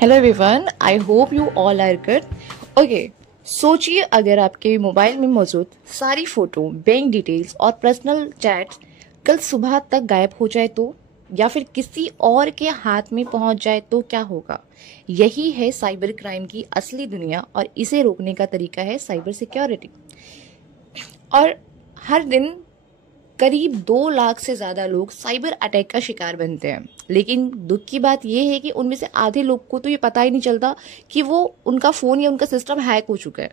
Hello everyone, I hope you all are good. Okay, सोचिए अगर आपके मोबाइल में मौजूद सारी फोटो, बैंक डिटेल्स और पर्सनल चैट्स कल सुबह तक गायब हो जाए तो, या फिर किसी और के हाथ में पहुंच जाए तो क्या होगा। यही है साइबर क्राइम की असली दुनिया और इसे रोकने का तरीका है साइबर सिक्योरिटी। और हर दिन करीब 2 लाख से ज़्यादा लोग साइबर अटैक का शिकार बनते हैं, लेकिन दुख की बात यह है कि उनमें से आधे लोग को तो ये पता ही नहीं चलता कि वो उनका फ़ोन या उनका सिस्टम हैक हो चुका है।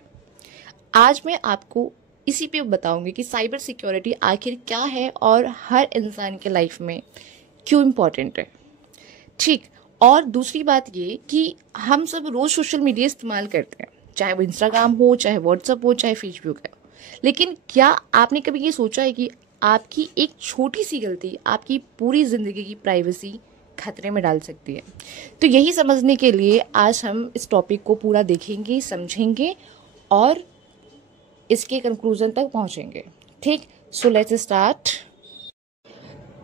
आज मैं आपको इसी पे बताऊंगी कि साइबर सिक्योरिटी आखिर क्या है और हर इंसान के लाइफ में क्यों इम्पोर्टेंट है। ठीक, और दूसरी बात ये कि हम सब रोज़ सोशल मीडिया इस्तेमाल करते हैं, चाहे वो इंस्टाग्राम हो, चाहे व्हाट्सअप हो, चाहे फेसबुक है। लेकिन क्या आपने कभी ये सोचा है कि आपकी एक छोटी सी गलती आपकी पूरी जिंदगी की प्राइवेसी खतरे में डाल सकती है। तो यही समझने के लिए आज हम इस टॉपिक को पूरा देखेंगे, समझेंगे और इसके कंक्लूजन तक पहुंचेंगे। ठीक, सो लेट्स स्टार्ट।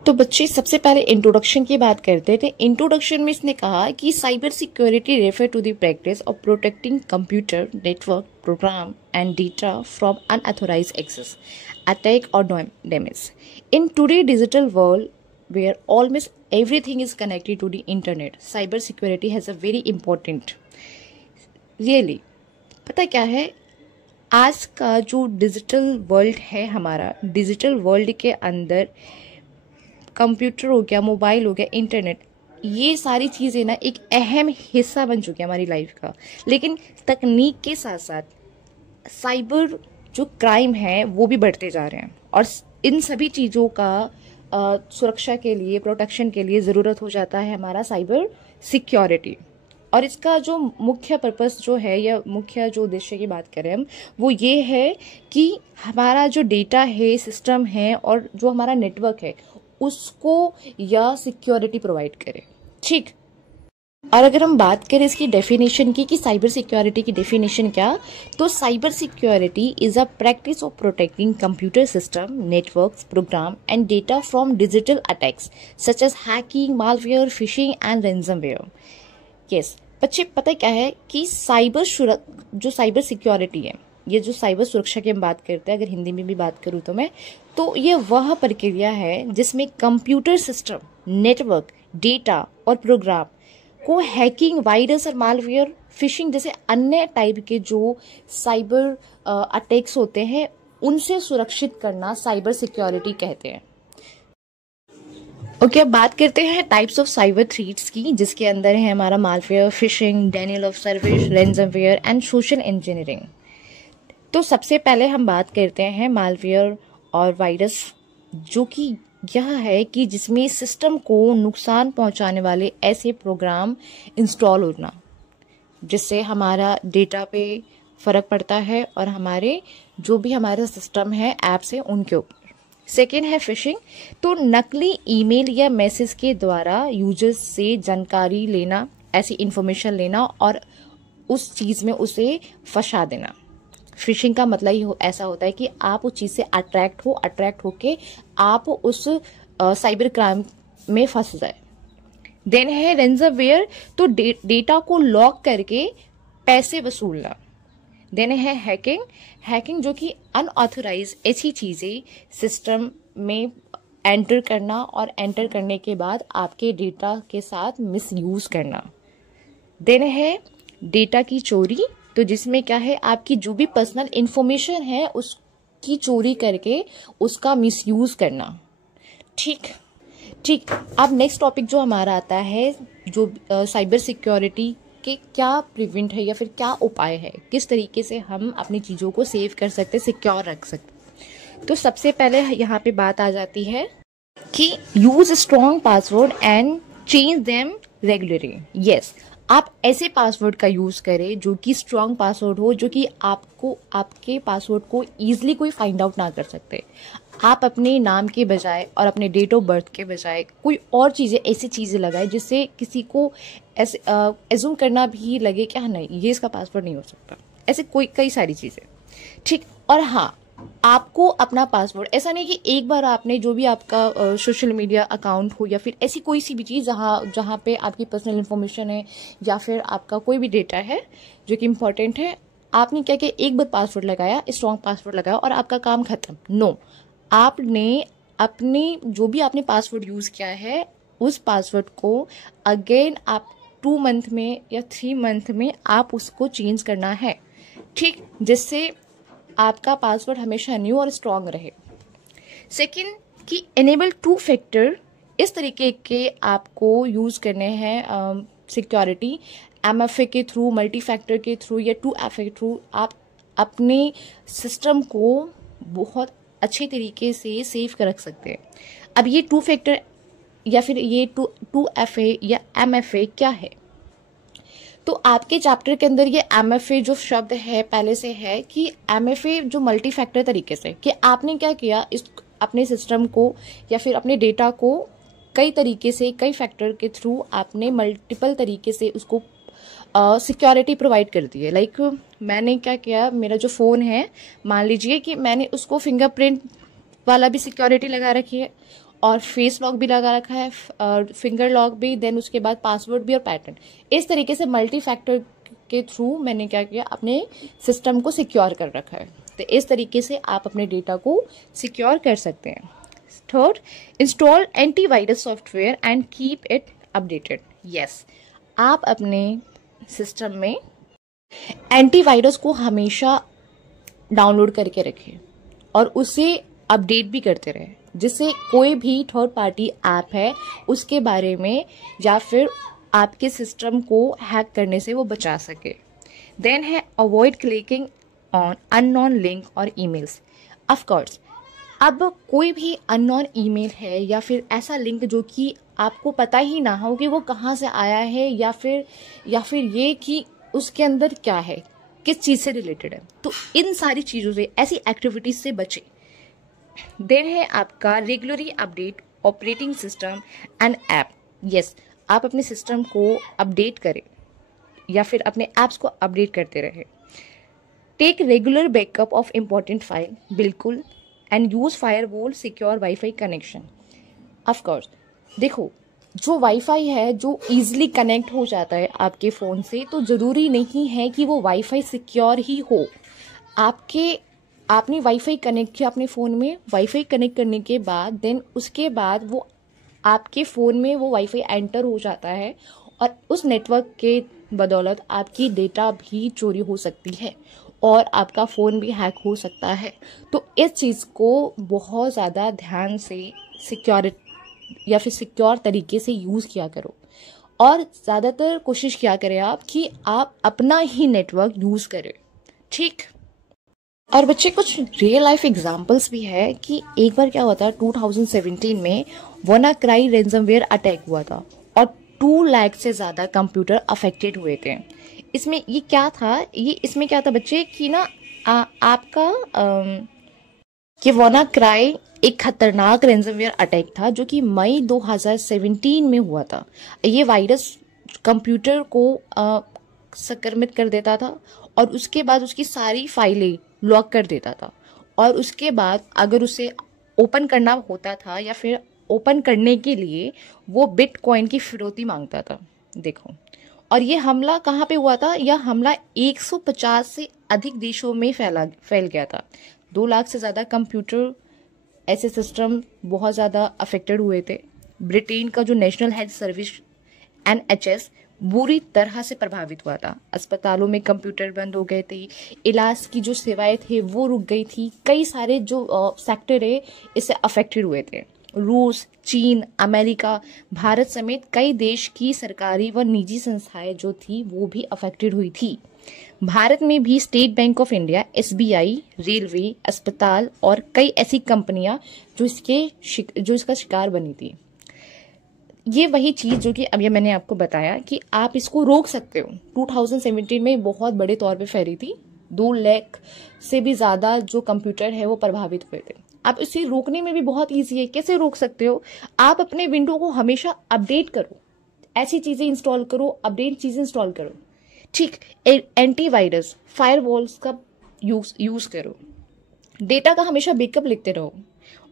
तो बच्चे, सबसे पहले इंट्रोडक्शन की बात करते थे। इंट्रोडक्शन में इसने कहा कि cyber security refer to the practice of protecting computer, network, program and data from unauthorised access, attack or damage. In today's digital world where almost everything is connected to the internet, cyber security has a very important really पता क्या है, आज का जो digital world है, हमारा digital world के अंदर कंप्यूटर हो गया, मोबाइल हो गया, इंटरनेट, ये सारी चीज़ें ना एक अहम हिस्सा बन चुकी है हमारी लाइफ का। लेकिन तकनीक के साथ साथ साइबर जो क्राइम है वो भी बढ़ते जा रहे हैं और इन सभी चीज़ों का सुरक्षा के लिए, प्रोटेक्शन के लिए ज़रूरत हो जाता है हमारा साइबर सिक्योरिटी। और इसका जो मुख्य पर्पस जो है या मुख्य जो उद्देश्य की बात करें हम, वो ये है कि हमारा जो डेटा है, सिस्टम है और जो हमारा नेटवर्क है उसको या सिक्योरिटी प्रोवाइड करे। ठीक, और अगर हम बात करें इसकी डेफिनेशन की कि साइबर सिक्योरिटी की डेफिनेशन क्या, तो cyber security is a practice of protecting computer system, networks, program and data from digital attacks such as hacking, malware, phishing and ransomware. Yes बच्चे, पता क्या है कि जो साइबर सिक्योरिटी है, ये जो साइबर सुरक्षा की हम बात करते हैं, अगर हिंदी में भी बात करूँ तो मैं, तो ये वह प्रक्रिया है जिसमें कंप्यूटर सिस्टम, नेटवर्क, डेटा और प्रोग्राम को हैकिंग, वायरस और मालवेयर, फिशिंग जैसे अन्य टाइप के जो साइबर अटैक्स होते हैं उनसे सुरक्षित करना साइबर सिक्योरिटी कहते हैं। ओके, अब बात करते हैं टाइप्स ऑफ साइबर थ्रेट्स की, जिसके अंदर है हमारा malware, fishing, denial of service, ransomware and social engineering. तो सबसे पहले हम बात करते हैं मालवेयर और वायरस, जो कि यह है कि जिसमें सिस्टम को नुकसान पहुंचाने वाले ऐसे प्रोग्राम इंस्टॉल होना जिससे हमारा डेटा पे फ़र्क पड़ता है और हमारे जो भी हमारा सिस्टम है, ऐप्स है, उनके ऊपर। सेकेंड है फिशिंग, तो नकली ईमेल या मैसेज के द्वारा यूजर्स से जानकारी लेना, ऐसी इंफॉर्मेशन लेना और उस चीज़ में उसे फंसा देना। फिशिंग का मतलब ही ऐसा होता है कि आप उस चीज़ से अट्रैक्ट होके आप उस साइबर क्राइम में फंस जाए। देन है रैंसमवेयर, तो डेटा को लॉक करके पैसे वसूलना। देन है हैकिंग जो कि अनऑथराइज ऐसी चीज़ें सिस्टम में एंटर करना और एंटर करने के बाद आपके डेटा के साथ मिसयूज करना। देन है डेटा की चोरी, तो जिसमें क्या है, आपकी जो भी पर्सनल इंफॉर्मेशन है उसकी चोरी करके उसका मिसयूज करना। ठीक, अब नेक्स्ट टॉपिक जो हमारा आता है, जो साइबर सिक्योरिटी के क्या प्रिवेंट है या फिर क्या उपाय है, किस तरीके से हम अपनी चीज़ों को सेव कर सकते, सिक्योर रख सकते। तो सबसे पहले यहाँ पे बात आ जाती है कि use strong password and change them regularly. Yes, आप ऐसे पासवर्ड का यूज़ करें जो कि स्ट्रॉन्ग पासवर्ड हो, जो कि आपके पासवर्ड को ईजिली कोई फाइंड आउट ना कर सकते। आप अपने नाम के बजाय और अपने डेट ऑफ बर्थ के बजाय कोई और चीज़ें, ऐसी चीज़ें लगाएं जिससे किसी को ऐसे एज्यूम करना भी लगे कि हाँ नहीं, ये इसका पासवर्ड नहीं हो सकता। ऐसे कई सारी चीज़ें। ठीक, और हाँ, आपको अपना पासवर्ड, ऐसा नहीं कि एक बार आपने जो भी आपका सोशल मीडिया अकाउंट हो या फिर ऐसी कोई सी भी चीज़ जहाँ पे आपकी पर्सनल इन्फॉर्मेशन है या फिर आपका कोई भी डेटा है जो कि इम्पोर्टेंट है, आपने क्या किया, एक बार पासवर्ड लगाया, स्ट्रॉन्ग पासवर्ड लगाया और आपका काम खत्म। नो, आपने अपने जो भी आपने पासवर्ड यूज़ किया है उस पासवर्ड को अगेन आप 2 मंथ में या 3 मंथ में आप उसको चेंज करना है, ठीक, जिससे आपका पासवर्ड हमेशा न्यू और स्ट्रॉन्ग रहे। सेकंड कि एनेबल 2 फैक्टर, इस तरीके के आपको यूज़ करने हैं सिक्योरिटी, MFA के थ्रू, मल्टी फैक्टर के थ्रू या 2FA के थ्रू आप अपने सिस्टम को बहुत अच्छे तरीके से सेव कर रख सकते हैं। अब ये 2 फैक्टर या फिर ये 2FA या MFA क्या है? तो आपके चैप्टर के अंदर ये MFA जो शब्द है पहले से है कि MFA जो मल्टी फैक्टर तरीके से, कि आपने क्या किया, इस अपने सिस्टम को या फिर अपने डेटा को कई तरीके से, कई फैक्टर के थ्रू आपने मल्टीपल तरीके से उसको सिक्योरिटी प्रोवाइड कर दी है। लाइक मैंने क्या किया, मेरा जो फ़ोन है मान लीजिए कि मैंने उसको फिंगरप्रिंट वाला भी सिक्योरिटी लगा रखी है और फेस लॉक भी लगा रखा है, फिंगर लॉक भी, देन उसके बाद पासवर्ड भी और पैटर्न। इस तरीके से मल्टी फैक्टर के थ्रू मैंने क्या किया, अपने सिस्टम को सिक्योर कर रखा है। तो इस तरीके से आप अपने डेटा को सिक्योर कर सकते हैं। Third, install antivirus software and keep it updated. Yes, आप अपने सिस्टम में एंटीवायरस को हमेशा डाउनलोड करके रखें और उसे अपडेट भी करते रहें, जिससे कोई भी थर्ड पार्टी ऐप है उसके बारे में या फिर आपके सिस्टम को हैक करने से वो बचा सके। देन है avoid clicking on unknown link और ईमेल्स। ऑफ कोर्स, अब कोई भी अननोन ईमेल है या फिर ऐसा लिंक जो कि आपको पता ही ना हो कि वो कहाँ से आया है या फिर ये कि उसके अंदर क्या है, किस चीज़ से रिलेटेड है, तो इन सारी चीज़ों से, ऐसी एक्टिविटीज से बचें। देन है आपका regularly update operating system and app. Yes, आप अपने सिस्टम को अपडेट करें या फिर अपने ऐप्स को अपडेट करते रहें। Take regular backup of important file, बिल्कुल, and use firewall secure wifi connection. Of course, देखो, जो वाईफाई है जो इजीली कनेक्ट हो जाता है आपके फ़ोन से, तो ज़रूरी नहीं है कि वो वाईफाई सिक्योर ही हो। आपने वाईफाई कनेक्ट किया अपने फ़ोन में, वाईफाई कनेक्ट करने के बाद देन उसके बाद वो आपके फ़ोन में वो वाईफाई एंटर हो जाता है और उस नेटवर्क के बदौलत आपकी डेटा भी चोरी हो सकती है और आपका फ़ोन भी हैक हो सकता है। तो इस चीज़ को बहुत ज़्यादा ध्यान से सिक्योर तरीके से यूज़ किया करो और ज़्यादातर कोशिश किया करें आप कि आप अपना ही नेटवर्क यूज़ करें, ठीक। और बच्चे, कुछ रियल लाइफ एग्जांपल्स भी है कि एक बार क्या हुआ था, 2017 में WannaCry रैंसमवेयर अटैक हुआ था और 2 लाख से ज़्यादा कंप्यूटर अफेक्टेड हुए थे। इसमें इसमें क्या था बच्चे कि ना आपका कि WannaCry एक खतरनाक रैंसमवेयर अटैक था जो कि मई 2017 में हुआ था। ये वायरस कंप्यूटर को संक्रमित कर देता था और उसके बाद उसकी सारी फाइलें लॉक कर देता था और उसके बाद अगर उसे ओपन करना होता था या फिर ओपन करने के लिए वो बिटकॉइन की फिरौती मांगता था। देखो, और ये हमला कहाँ पे हुआ था? यह हमला 150 से अधिक देशों में फैल गया था। 2 लाख से ज़्यादा कंप्यूटर ऐसे सिस्टम बहुत ज़्यादा अफेक्टेड हुए थे। ब्रिटेन का जो नेशनल हेल्थ सर्विस NHS बुरी तरह से प्रभावित हुआ था। अस्पतालों में कंप्यूटर बंद हो गए थे, इलाज की जो सेवाएं थे वो रुक गई थी। कई सारे जो सेक्टर है इससे अफेक्टेड हुए थे। रूस, चीन, अमेरिका, भारत समेत कई देश की सरकारी व निजी संस्थाएं जो थी वो भी अफेक्टेड हुई थी। भारत में भी state bank of India, SBI, railway, अस्पताल और कई ऐसी कंपनियां जो इसका शिकार बनी थी। ये वही चीज़ जो कि अभी मैंने आपको बताया कि आप इसको रोक सकते हो। 2017 में बहुत बड़े तौर पे फैली थी। 2 लाख से भी ज़्यादा जो कंप्यूटर है वो प्रभावित हुए थे। आप इसे रोकने में भी बहुत ईजी है। कैसे रोक सकते हो? आप अपने विंडो को हमेशा अपडेट करो, ऐसी चीज़ें इंस्टॉल करो, अपडेट चीज़ें इंस्टॉल करो, ठीक। एंटीवायरस, फायरवॉल्स का यूज़ करो। डेटा का हमेशा बैकअप लिखते रहो,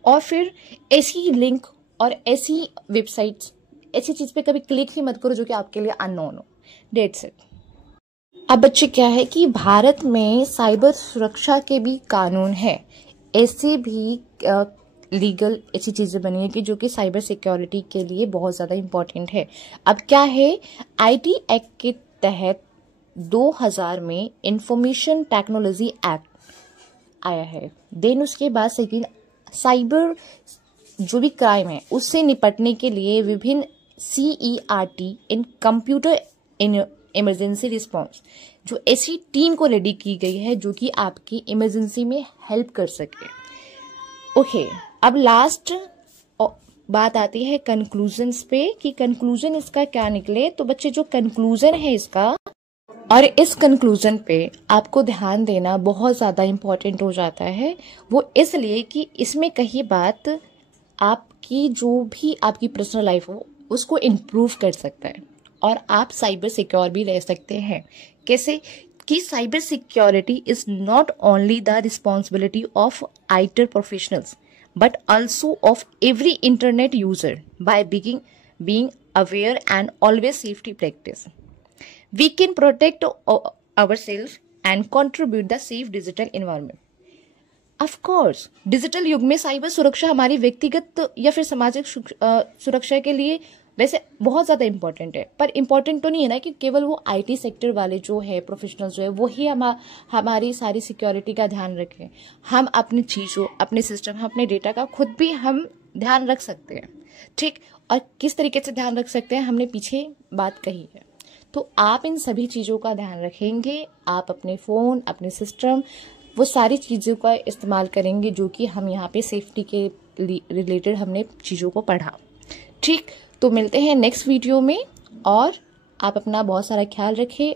और फिर ऐसी लिंक और ऐसी वेबसाइट्स, ऐसी चीज़ पे कभी क्लिक ही मत करो जो कि आपके लिए अननोन हो। That's it. अब बच्चे क्या है कि भारत में साइबर सुरक्षा के भी कानून है, ऐसे भी लीगल ऐसी चीज़ें बनी है कि जो कि साइबर सिक्योरिटी के लिए बहुत ज़्यादा इम्पोर्टेंट है। अब क्या है, आईटी एक्ट के तहत 2000 में इंफॉर्मेशन टेक्नोलॉजी एक्ट आया है। देन उसके बाद सेकेंड, साइबर जो भी क्राइम है उससे निपटने के लिए विभिन्न CERT in computer in emergency response, जो ऐसी टीम को रेडी की गई है जो कि आपकी इमरजेंसी में हेल्प कर सके। ओके, अब लास्ट बात आती है कंक्लूजन्स पे कि कंक्लूजन इसका क्या निकले। तो बच्चे जो कंक्लूजन है इसका, और इस कंक्लूजन पे आपको ध्यान देना बहुत ज़्यादा इम्पोर्टेंट हो जाता है, वो इसलिए कि इसमें कहीं बात आपकी जो भी आपकी पर्सनल लाइफ हो उसको इम्प्रूव कर सकता है, और आप साइबर सिक्योर भी रह सकते हैं। कैसे कि cyber security is not only the responsibility of IT professionals but also of every internet user by being aware and always safety practice. We can protect ourselves and contribute the safe digital environment. Of course digital युग में cyber सुरक्षा हमारी व्यक्तिगत या फिर सामाजिक सुरक्षा के लिए वैसे बहुत ज़्यादा इम्पोर्टेंट है, पर इम्पोर्टेंट तो नहीं है ना कि केवल वो आईटी सेक्टर वाले जो है प्रोफेशनल्स जो है वो ही हमारी सारी सिक्योरिटी का ध्यान रखें। हम अपनी चीज़ों, अपने सिस्टम, अपने डेटा का खुद भी हम ध्यान रख सकते हैं, ठीक। और किस तरीके से ध्यान रख सकते हैं हमने पीछे बात कही है। तो आप इन सभी चीज़ों का ध्यान रखेंगे, आप अपने फ़ोन, अपने सिस्टम, वो सारी चीज़ों का इस्तेमाल करेंगे जो कि हम यहाँ पे सेफ्टी के रिलेटेड हमने चीज़ों को पढ़ा, ठीक। तो मिलते हैं नेक्स्ट वीडियो में, और आप अपना बहुत सारा ख्याल रखें।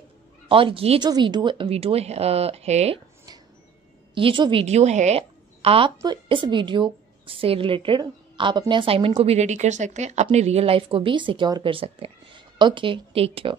और ये जो वीडियो है आप इस वीडियो से रिलेटेड आप अपने असाइनमेंट को भी रेडी कर सकते हैं, अपने रियल लाइफ को भी सिक्योर कर सकते हैं। Okay, take care.